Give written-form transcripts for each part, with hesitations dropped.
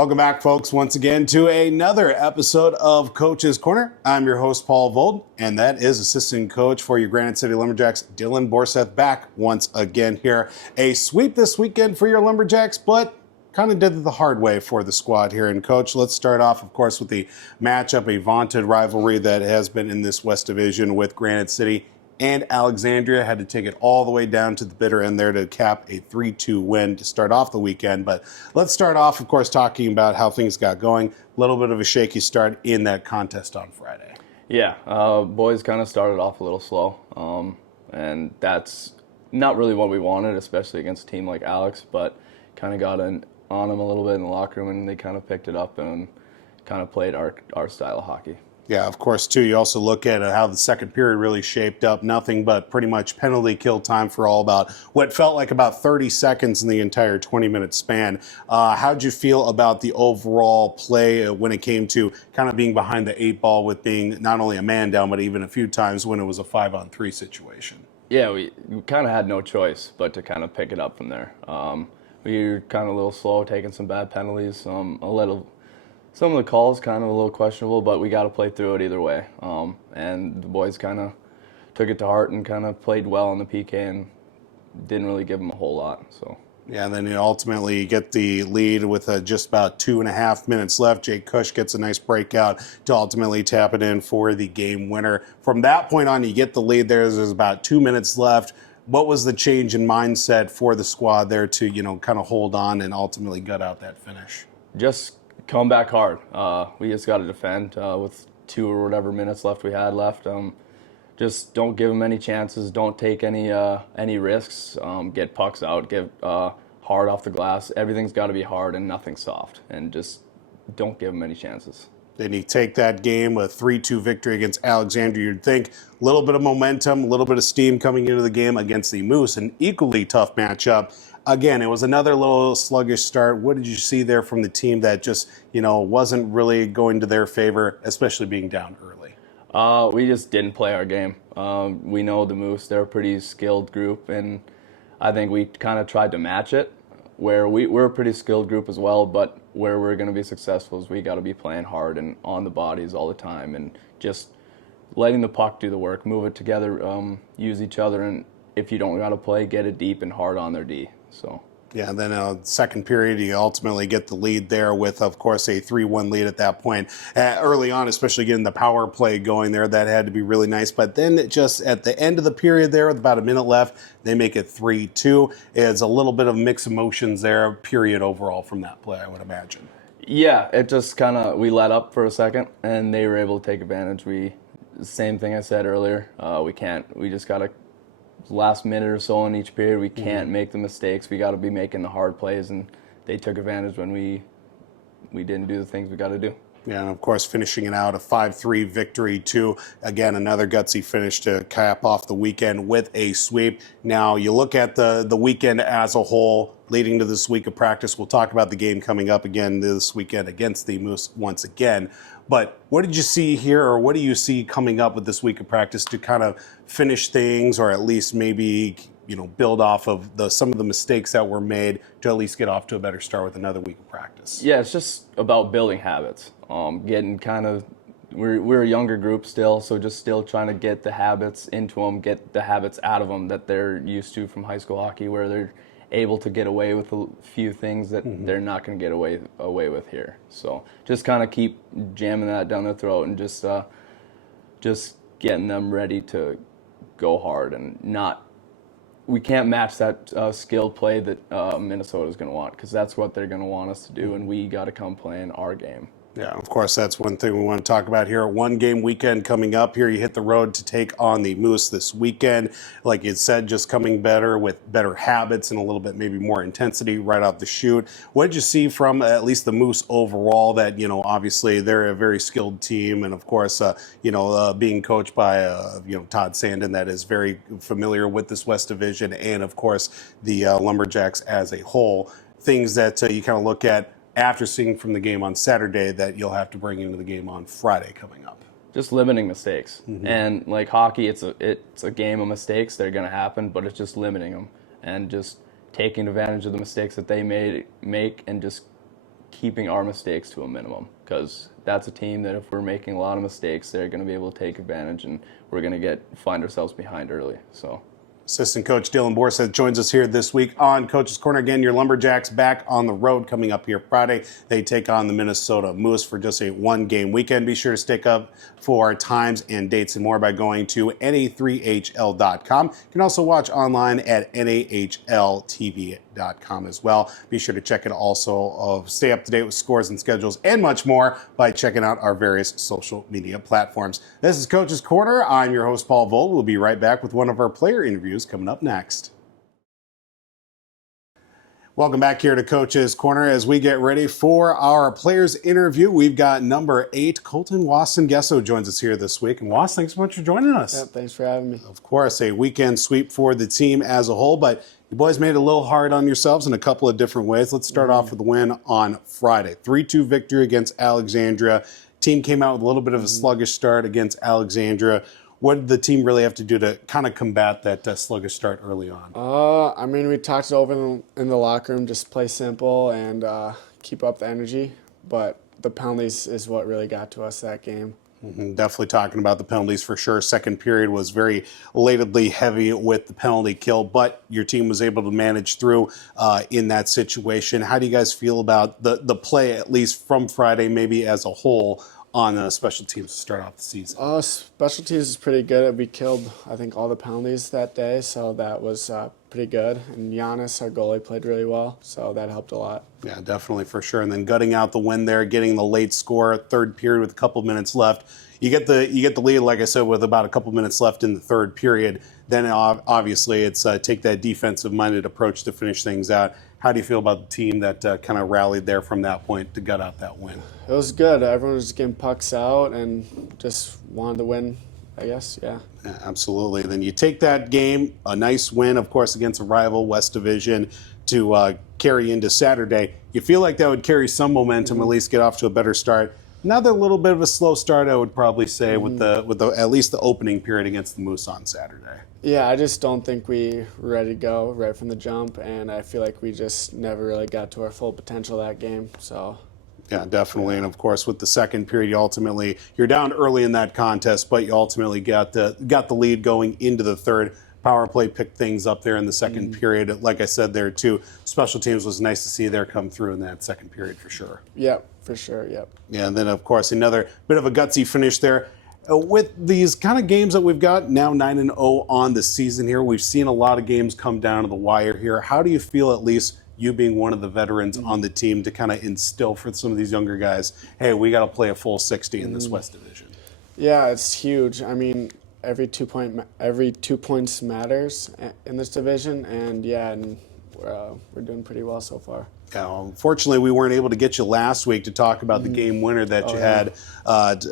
Welcome back, folks, once again to another episode of Coach's Corner. I'm your host, Paul Vold, and that is assistant coach for your Granite City Lumberjacks, Dylan Borseth, back once again here. A sweep this weekend for your Lumberjacks, but kind of did it the hard way for the squad here. And, Coach, let's start off, of course, with the matchup, a vaunted rivalry that has been in this West Division with Granite City and Alexandria. Had to take it all the way down to the bitter end there to cap a 3-2 win to start off the weekend. But let's start off, of course, talking about how things got going. A little bit of a shaky start in that contest on Friday. Yeah, boys kind of started off a little slow, and that's not really what we wanted, especially against a team like Alex, but kind of got on them a little bit in the locker room, and they kind of picked it up and kind of played our style of hockey. Yeah, of course, too, you also look at how the second period really shaped up. Nothing but pretty much penalty kill time for all about what felt like about 30 seconds in the entire 20-minute span. How'd you feel about the overall play when it came to kind of being behind the 8 ball with being not only a man down, but even a few times when it was a 5-on-3 situation? Yeah, we kind of had no choice but to kind of pick it up from there. We were kind of a little slow, taking some bad penalties, some of the calls kind of a little questionable, but we got to play through it either way. And the boys kind of took it to heart and kind of played well on the PK and didn't really give them a whole lot. So. Yeah, and then you ultimately get the lead with just about 2.5 minutes left. Jake Cush gets a nice breakout to ultimately tap it in for the game winner. From that point on, you get the lead there. There's about 2 minutes left. What was the change in mindset for the squad there to, kind of hold on and ultimately gut out that finish? Just come back hard. We just got to defend with 2 or whatever minutes left we had left. Just don't give them any chances. Don't take any risks. Get pucks out. Get hard off the glass. Everything's got to be hard and nothing soft. And just don't give them any chances. Then you take that game, a 3-2 victory against Alexandria. You'd think a little bit of momentum, a little bit of steam coming into the game against the Moose, an equally tough matchup. Again, it was another little sluggish start. What did you see there from the team that just, wasn't really going to their favor, especially being down early? We just didn't play our game. We know the Moose, they're a pretty skilled group, and I think we kind of tried to match it, where we're a pretty skilled group as well, but where we're going to be successful is we got to be playing hard and on the bodies all the time and just letting the puck do the work, move it together, use each other, and if you don't got to play, get it deep and hard on their D. So. Yeah, then second period, you ultimately get the lead there with, of course, a 3-1 lead at that point. Early on, especially getting the power play going there, that had to be really nice. But then just at the end of the period there, with about a minute left, they make it 3-2. It's a little bit of mixed emotions there, period, overall from that play, I would imagine. Yeah, it just kind of, we let up for a second, and they were able to take advantage. Same thing I said earlier, we just got to, last minute or so in each period, we can't make the mistakes. We got to be making the hard plays, and they took advantage when we didn't do the things we got to do. Yeah, and of course, finishing it out, a 5-3 victory, too. Again, another gutsy finish to cap off the weekend with a sweep. Now, you look at the weekend as a whole, leading to this week of practice. We'll talk about the game coming up again this weekend against the Moose once again. But what did you see here, or what do you see coming up with this week of practice to kind of finish things, or at least maybe build off of some of the mistakes that were made to at least get off to a better start with another week of practice? Yeah, it's just about building habits. Getting we're a younger group still, so just still trying to get the habits into them, get the habits out of them that they're used to from high school hockey, where they're able to get away with a few things that they're not going to get away with here. So just kind of keep jamming that down their throat and just getting them ready to go hard and not. We can't match that skilled play that Minnesota is going to want, because that's what they're going to want us to do, and we got to come playing our game. Yeah, of course, that's one thing we want to talk about here. One game weekend coming up here. You hit the road to take on the Moose this weekend. Like you said, just coming better with better habits and a little bit maybe more intensity right off the chute. What did you see from at least the Moose overall? That, obviously they're a very skilled team, and of course, being coached by Todd Sandin, that is very familiar with this West Division, and of course the Lumberjacks as a whole. Things that you kind of look at after seeing from the game on Saturday that you'll have to bring into the game on Friday coming up? Just limiting mistakes. And like hockey, it's a game of mistakes. They're going to happen, but it's just limiting them and just taking advantage of the mistakes that they make and just keeping our mistakes to a minimum, because that's a team that if we're making a lot of mistakes, they're going to be able to take advantage, and we're going to find ourselves behind early. So. Assistant coach Dylan Borseth joins us here this week on Coach's Corner. Again, your Lumberjacks back on the road coming up here Friday. They take on the Minnesota Moose for just a one-game weekend. Be sure to stick up for times and dates and more by going to na3hl.com. You can also watch online at nahltv.com as well. Be sure to check it also. Stay up to date with scores and schedules and much more by checking out our various social media platforms. This is Coach's Corner. I'm your host, Paul Vold. We'll be right back with one of our player interviews coming up next. Welcome back here to Coach's Corner as we get ready for our players interview. We've got number 8, Coltin Wassengeso joins us here this week. And Was, thanks so much for joining us. Yeah, thanks for having me. Of course, a weekend sweep for the team as a whole, but you boys made it a little hard on yourselves in a couple of different ways. Let's start off with the win on Friday. 3-2 victory against Alexandria. Team came out with a little bit of a sluggish start against Alexandria. What did the team really have to do to kind of combat that sluggish start early on? I mean, we talked it over in the locker room, just play simple and keep up the energy. But the penalties is what really got to us that game. Definitely talking about the penalties for sure. Second period was very latedly heavy with the penalty kill, but your team was able to manage through in that situation. How do you guys feel about the play, at least from Friday, maybe as a whole, on special teams to start off the season? Special teams is pretty good. We killed, I think, all the penalties that day, so that was pretty good. And Giannis, our goalie, played really well, so that helped a lot. Yeah, definitely, for sure. And then gutting out the win there, getting the late score, third period with a couple minutes left. You get the lead, like I said, with about a couple minutes left in the third period. Then obviously it's take that defensive-minded approach to finish things out. How do you feel about the team that kind of rallied there from that point to gut out that win? It was good. Everyone was getting pucks out and just wanted to win, I guess, yeah. Yeah, absolutely. Then you take that game, a nice win, of course, against a rival West Division to carry into Saturday. You feel like that would carry some momentum, at least get off to a better start. Another little bit of a slow start, I would probably say, with the at least the opening period against the Moose on Saturday. Yeah, I just don't think we were ready to go right from the jump, and I feel like we just never really got to our full potential that game. So. Yeah, definitely. And of course, with the second period, you're down early in that contest, but you ultimately got the lead going into the third. Power play picked things up there in the second period. Like I said there too, special teams was nice to see there come through in that second period for sure. Yep, for sure, yep. Yeah, and then of course another bit of a gutsy finish there. With these kind of games that we've got now 9-0 on the season here, we've seen a lot of games come down to the wire here. How do you feel, at least you being one of the veterans on the team, to kind of instill for some of these younger guys, hey, we got to play a full 60 in this West Division? Yeah, it's huge. I mean, every 2 points matters in this division, and yeah, and we're doing pretty well so far. Unfortunately, we weren't able to get you last week to talk about the game winner that you had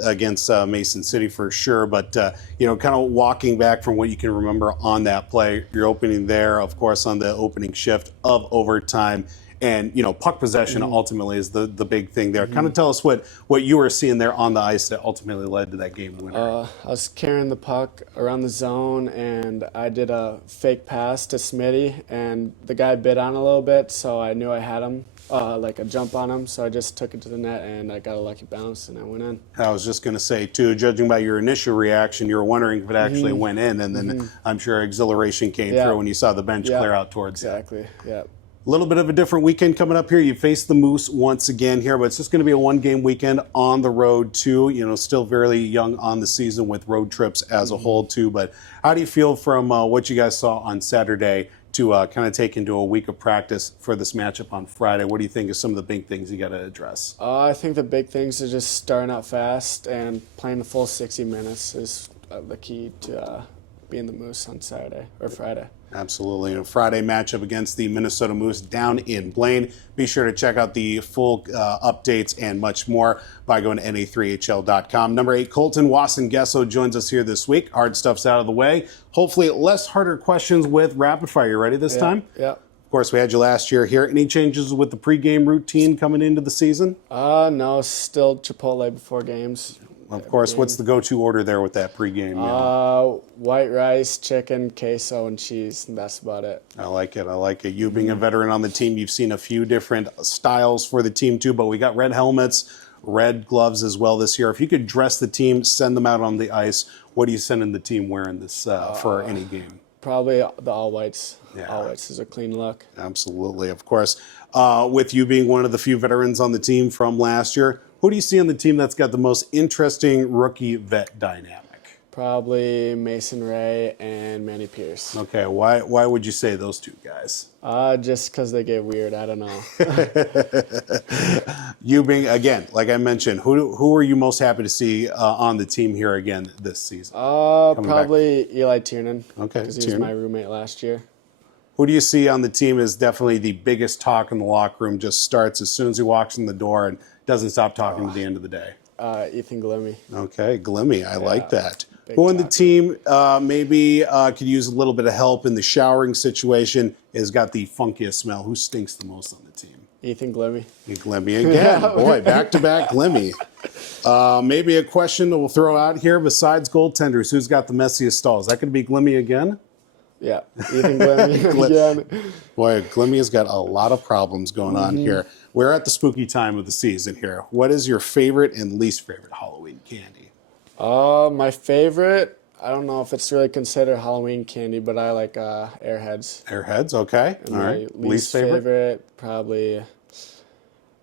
against Mason City for sure. But, kind of walking back from what you can remember on that play, your opening there, of course, on the opening shift of overtime. And, puck possession ultimately is the big thing there. Kind of tell us what you were seeing there on the ice that ultimately led to that game winner. I was carrying the puck around the zone, and I did a fake pass to Smitty, and the guy bit on a little bit, so I knew I had him, like a jump on him. So I just took it to the net, and I got a lucky bounce, and I went in. I was just going to say, too, judging by your initial reaction, you were wondering if it actually went in, and then I'm sure exhilaration came through when you saw the bench clear out towards you. Exactly, yeah. A little bit of a different weekend coming up here. You face the Moose once again here, but it's just going to be a one-game weekend on the road too. Still very young on the season with road trips as a whole too. But how do you feel from what you guys saw on Saturday to kind of take into a week of practice for this matchup on Friday? What do you think is some of the big things you got to address? I think the big things are just starting out fast and playing the full 60 minutes is the key to being the Moose on Saturday or Friday. Absolutely. And a Friday matchup against the Minnesota Moose down in Blaine. Be sure to check out the full updates and much more by going to na3hl.com. Number 8, Coltin Wassengeso joins us here this week. Hard stuff's out of the way. Hopefully less harder questions with rapid fire. You ready this time? Yeah. Of course, we had you last year here. Any changes with the pregame routine coming into the season? No, still Chipotle before games. Of course, what's the go-to order there with that pregame meal? White rice, chicken, queso, and cheese. And that's about it. I like it. I like it. You being a veteran on the team, you've seen a few different styles for the team too, but we got red helmets, red gloves as well this year. If you could dress the team, send them out on the ice, what are you sending the team wearing this for any game? Probably the all whites. Yeah. All whites is a clean look. Absolutely, of course. With you being one of the few veterans on the team from last year, who do you see on the team that's got the most interesting rookie-vet dynamic? Probably Mason Ray and Manny Pierce. Okay, why would you say those two guys? Just because they get weird. I don't know. You being, again, like I mentioned, who are you most happy to see on the team here again this season? Probably Eli Tiernan. Okay, because he was Tiernan. my roommate last year. Who do you see on the team is definitely the biggest talk in the locker room, just starts as soon as he walks in the door and doesn't stop talking to the end of the day? Ethan Glimmy. Okay, Glimmy, I like that. Big Who on the talker. team maybe could use a little bit of help in the showering situation has got the funkiest smell? Who stinks the most on the team? Ethan Glimmy. Glimmy again. Boy, back-to-back Glimmy. Maybe a question that we'll throw out here, besides goaltenders, who's got the messiest stalls? That could be Glimmy again? Yeah, Ethan Glimmy again. Boy, Glimmy has got a lot of problems going on here. We're at the spooky time of the season here. What is your favorite and least favorite Halloween candy? My favorite, I don't know if it's really considered Halloween candy, but I like Airheads. Airheads, okay. And All my right. least favorite, probably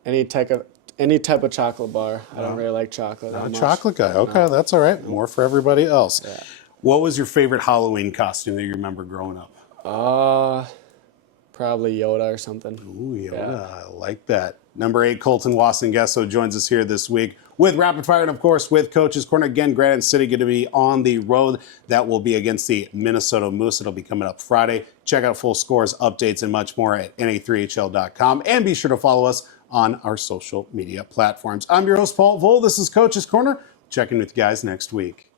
any type of chocolate bar. I don't really like chocolate that A much. chocolate guy. Okay, that's all right. More for everybody else. Yeah. What was your favorite Halloween costume that you remember growing up? Probably Yoda or something. Ooh, Yoda. I like that. Number 8, Coltin Wassengeso joins us here this week with Rapid Fire and, of course, with Coach's Corner. Again, Granite City going to be on the road. That will be against the Minnesota Moose. It'll be coming up Friday. Check out full scores, updates, and much more at na3hl.com. And be sure to follow us on our social media platforms. I'm your host, Paul Vold. This is Coach's Corner. Check in with you guys next week.